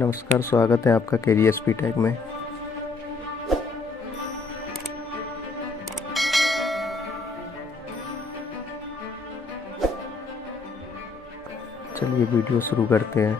नमस्कार, स्वागत है आपका KGSP टैग में। चलिए वीडियो शुरू करते हैं।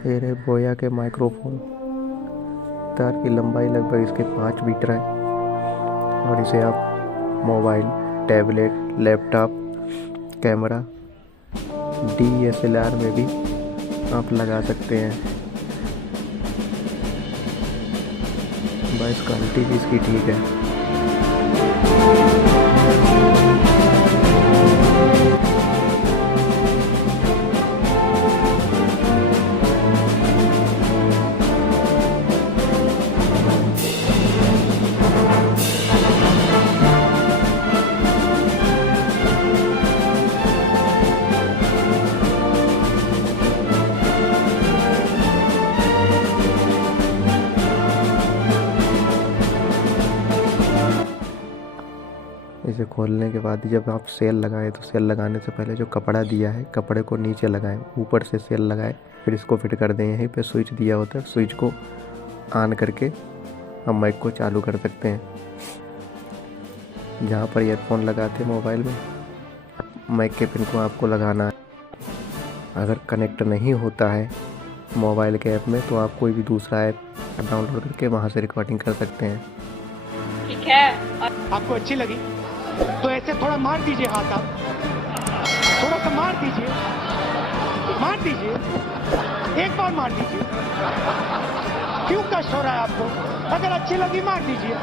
ये रहे बोया के माइक्रोफोन। तार की लंबाई लगभग इसके 5 मीटर है और इसे आप mobile, tablet, laptop, camera, DSLR में भी आप लगा सकते हैं। वॉइस क्वालिटी भी इसकी ठीक है। इसे खोलने के बाद जब आप सेल लगाएं तो सेल लगाने से पहले जो कपड़ा दिया है, कपड़े को नीचे लगाएं, ऊपर से सेल लगाएं, फिर इसको फिट कर दें। यहीं पे स्विच दिया होता है, स्विच को ऑन करके हम माइक को चालू कर सकते हैं। जहाँ पर ईयरफोन लगाते हैं मोबाइल में, माइक के पिन को आपको लगाना है। अगर कनेक्ट नहीं होता है मोबाइल के ऐप में तो आप कोई भी दूसरा ऐप डाउनलोड करके वहाँ से रिकॉर्डिंग कर सकते हैं। ठीक है। आपको अच्छी लगी तो ऐसे थोड़ा मार दीजिए हाथ, आप थोड़ा सा मार दीजिए, एक बार मार दीजिए। क्यों कष्ट हो रहा है आपको? अगर अच्छी लगी मार दीजिए।